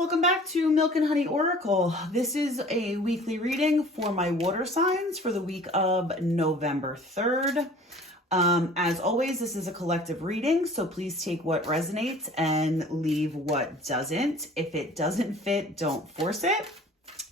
Welcome back to Milk and Honey Oracle. This is a weekly reading for my water signs for the week of November 3rd. As always, this is a collective reading, so please take what resonates and leave what doesn't. If it doesn't fit, don't force it.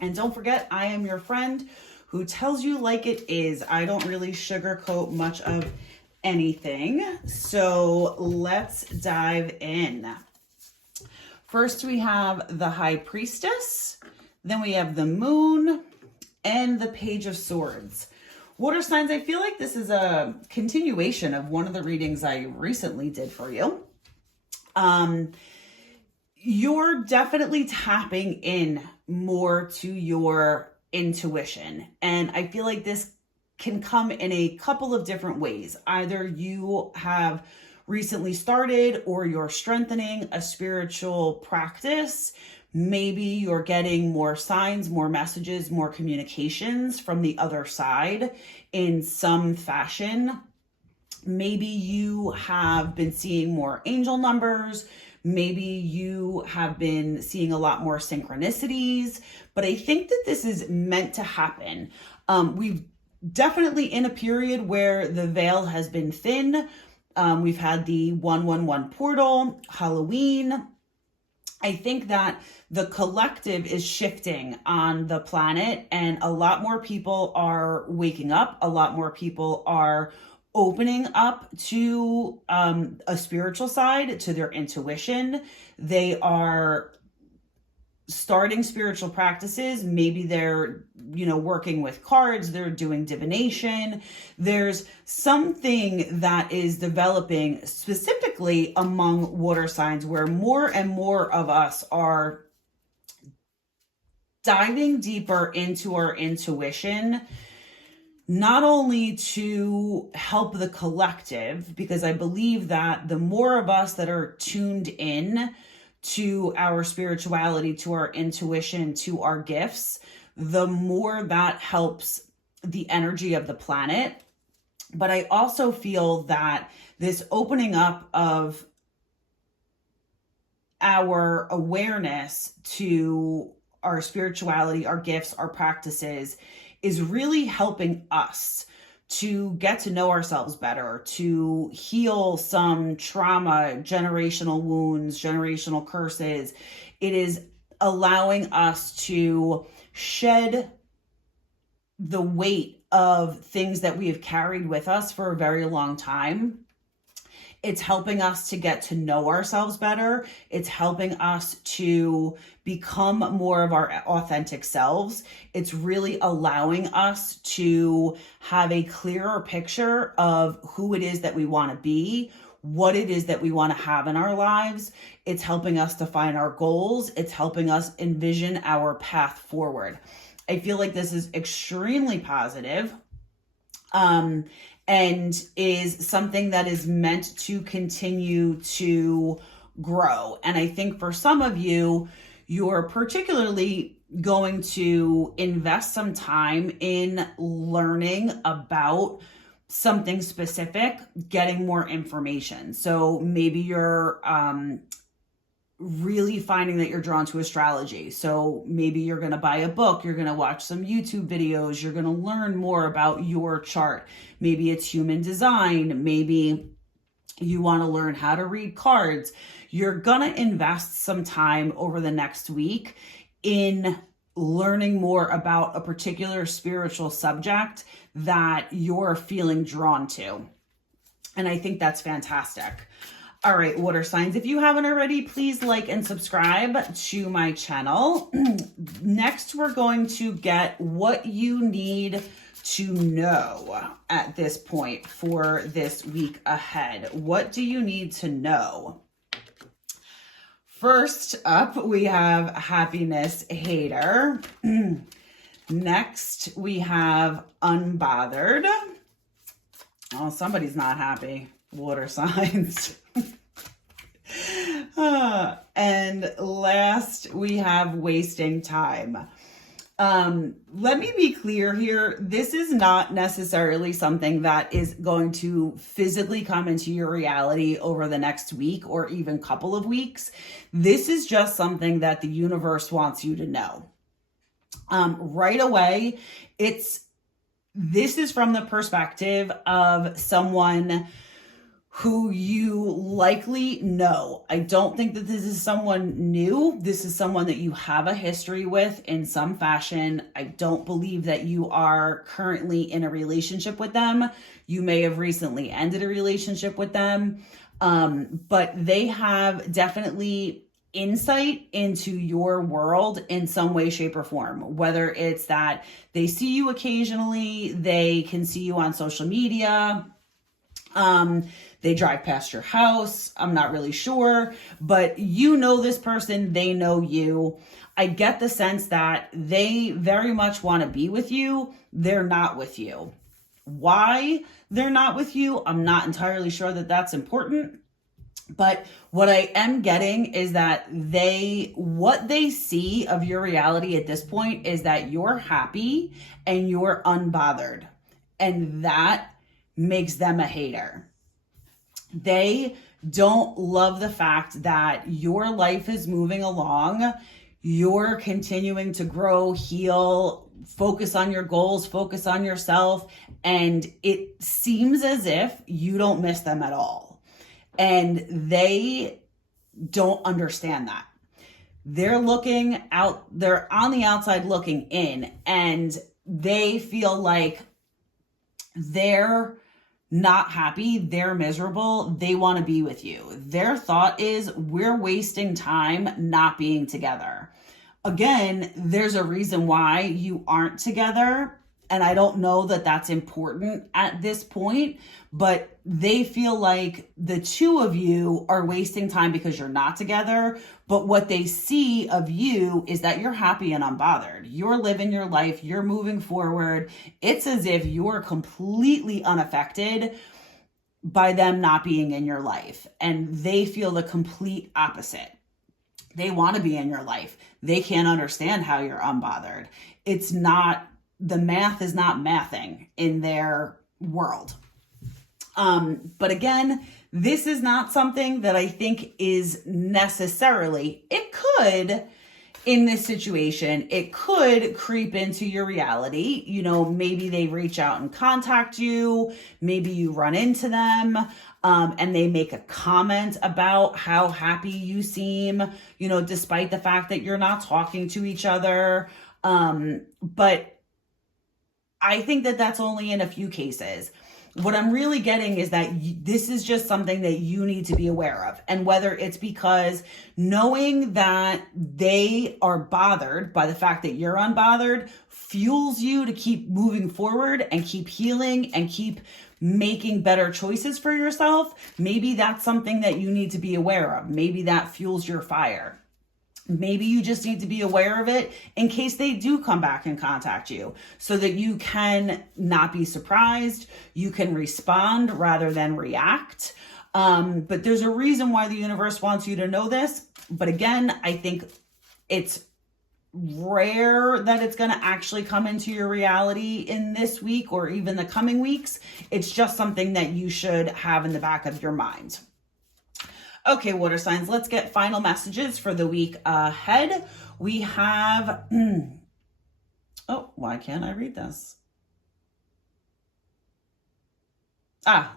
And don't forget, I am your friend who tells you like it is. I don't really sugarcoat much of anything. So let's dive in. First, we have the High Priestess, then we have the Moon, and the Page of Swords. Water signs, I feel like this is a continuation of one of the readings I recently did for you. You're definitely tapping in more to your intuition, and I feel like this can come in a couple of different ways. Either you have recently started or you're strengthening a spiritual practice. Maybe you're getting more signs, more messages, more communications from the other side in some fashion. Maybe you have been seeing more angel numbers. Maybe you have been seeing a lot more synchronicities, but I think that this is meant to happen. We've definitely in a period where the veil has been thin. We've had the 111 portal, Halloween. I think that the collective is shifting on the planet, and a lot more people are waking up. A lot more people are opening up to a spiritual side, to their intuition. They are starting spiritual practices. Maybe they're, working with cards, they're doing divination. There's something that is developing specifically among water signs where more and more of us are diving deeper into our intuition, not only to help the collective, because I believe that the more of us that are tuned in to our spirituality, to our intuition, to our gifts, the more that helps the energy of the planet. But I also feel that this opening up of our awareness to our spirituality, our gifts, our practices is really helping us to get to know ourselves better, to heal some trauma, generational wounds, generational curses. It is allowing us to shed the weight of things that we have carried with us for a very long time. It's helping us to get to know ourselves better. It's helping us to become more of our authentic selves. It's really allowing us to have a clearer picture of who it is that we want to be, what it is that we want to have in our lives. It's helping us define our goals. It's helping us envision our path forward. I feel like this is extremely positive. And is something that is meant to continue to grow. And I think for some of you, you're particularly going to invest some time in learning about something specific, getting more information. So maybe you're really finding that you're drawn to astrology. So maybe you're going to buy a book, you're going to watch some YouTube videos, you're going to learn more about your chart. Maybe it's human design. Maybe you want to learn how to read cards. You're going to invest some time over the next week in learning more about a particular spiritual subject that you're feeling drawn to. And I think that's fantastic. All right, water signs, if you haven't already, please like and subscribe to my channel. Next, we're going to get what you need to know at this point for this week ahead. What do you need to know? First up, we have Happiness Hater. Next, we have Unbothered. Oh, somebody's not happy. Water signs. And last, we have Wasting Time. Let me be clear here. This is not necessarily something that is going to physically come into your reality over the next week or even couple of weeks. This is just something that the universe wants you to know. Right away, this is from the perspective of someone who you likely know. I don't think that this is someone new. This is someone that you have a history with in some fashion. I don't believe that you are currently in a relationship with them. You may have recently ended a relationship with them, but they have definitely insight into your world in some way, shape, or form. Whether it's that they see you occasionally, they can see you on social media, they drive past your house. I'm not really sure, but you know this person, they know you. I get the sense that they very much want to be with you. They're not with you. Why they're not with you, I'm not entirely sure that that's important. But what I am getting is that what they see of your reality at this point is that you're happy and you're unbothered. And that makes them a hater. They don't love the fact that your life is moving along. You're continuing to grow, heal, focus on your goals, focus on yourself. And it seems as if you don't miss them at all. And they don't understand that. They're looking out, they're on the outside looking in, and they feel like they're not happy, they're miserable, they want to be with you. Their thought is, we're wasting time not being together. Again, there's a reason why you aren't together, and I don't know that that's important at this point, but they feel like the two of you are wasting time because you're not together. But what they see of you is that you're happy and unbothered. You're living your life. You're moving forward. It's as if you're completely unaffected by them not being in your life. And they feel the complete opposite. They want to be in your life. They can't understand how you're unbothered. The math is not mathing in their world. But again, this is not something that I think is necessarily, it could, in this situation, it could creep into your reality. You know, maybe they reach out and contact you. Maybe you run into them, and they make a comment about how happy you seem, you know, despite the fact that you're not talking to each other. But I think that that's only in a few cases. What I'm really getting is that this is just something that you need to be aware of. And whether it's because knowing that they are bothered by the fact that you're unbothered fuels you to keep moving forward and keep healing and keep making better choices for yourself, maybe that's something that you need to be aware of. Maybe that fuels your fire. Maybe you just need to be aware of it in case they do come back and contact you so that you can not be surprised. You can respond rather than react. But there's a reason why the universe wants you to know this. But again, I think it's rare that it's going to actually come into your reality in this week or even the coming weeks. It's just something that you should have in the back of your mind. Okay, water signs, let's get final messages for the week ahead. We have, oh, why can't I read this?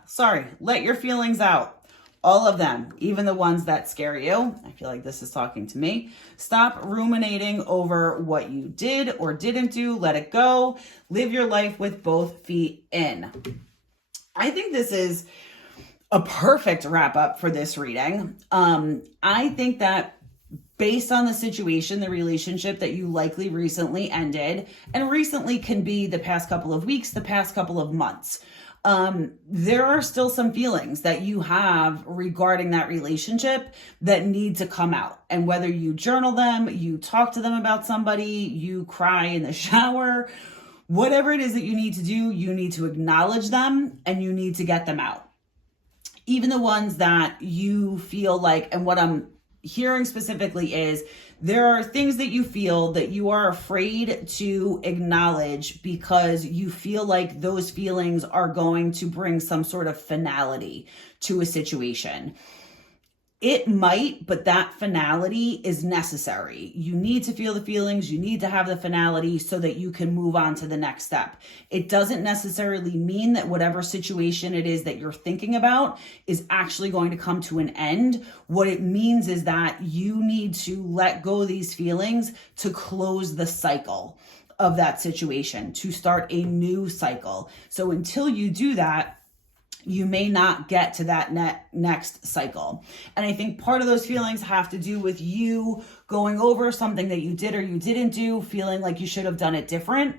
Sorry, let your feelings out. All of them, even the ones that scare you. I feel like this is talking to me. Stop ruminating over what you did or didn't do. Let it go. Live your life with both feet in. I think this is a perfect wrap up for this reading. I think that based on the situation, the relationship that you likely recently ended, and recently can be the past couple of weeks, the past couple of months, there are still some feelings that you have regarding that relationship that need to come out. And whether you journal them, you talk to them about somebody, you cry in the shower, whatever it is that you need to do, you need to acknowledge them and you need to get them out. Even the ones that you feel like, and what I'm hearing specifically is there are things that you feel that you are afraid to acknowledge because you feel like those feelings are going to bring some sort of finality to a situation. It might, but that finality is necessary. You need to feel the feelings. You need to have the finality so that you can move on to the next step. It doesn't necessarily mean that whatever situation it is that you're thinking about is actually going to come to an end. What it means is that you need to let go of these feelings to close the cycle of that situation, to start a new cycle. So until you do that, you may not get to that next cycle. And I think part of those feelings have to do with you going over something that you did or you didn't do, feeling like you should have done it different.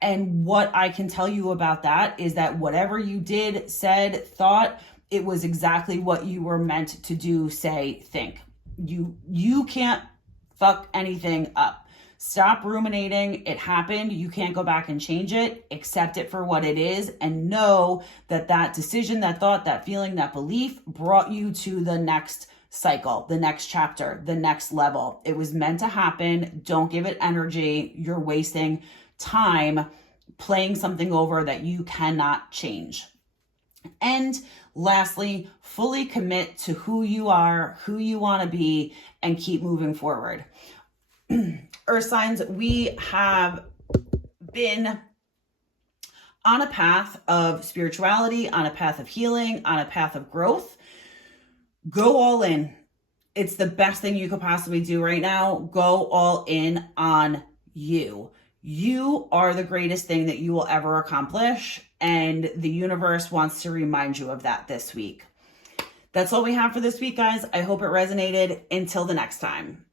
And what I can tell you about that is that whatever you did, said, thought, it was exactly what you were meant to do, say, think. You can't fuck anything up. Stop ruminating. It happened. You can't go back and change it. Accept it for what it is and know that that decision, that thought, that feeling, that belief brought you to the next cycle, the next chapter, the next level. It was meant to happen. Don't give it energy. You're wasting time playing something over that you cannot change. And lastly, fully commit to who you are, who you want to be, and keep moving forward. Earth signs, we have been on a path of spirituality, on a path of healing, on a path of growth. Go all in. It's the best thing you could possibly do right now. Go all in on you. You are the greatest thing that you will ever accomplish, and the universe wants to remind you of that this week. That's all we have for this week, guys. I hope it resonated. Until the next time.